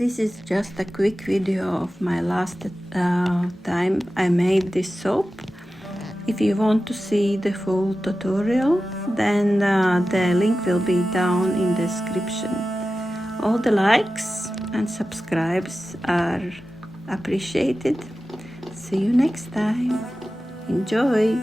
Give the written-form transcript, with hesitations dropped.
This is just a quick video of my last time I made this soap. If you want to see the full tutorial, then the link will be down in the description. All the likes and subscribes are appreciated. See you next time. Enjoy!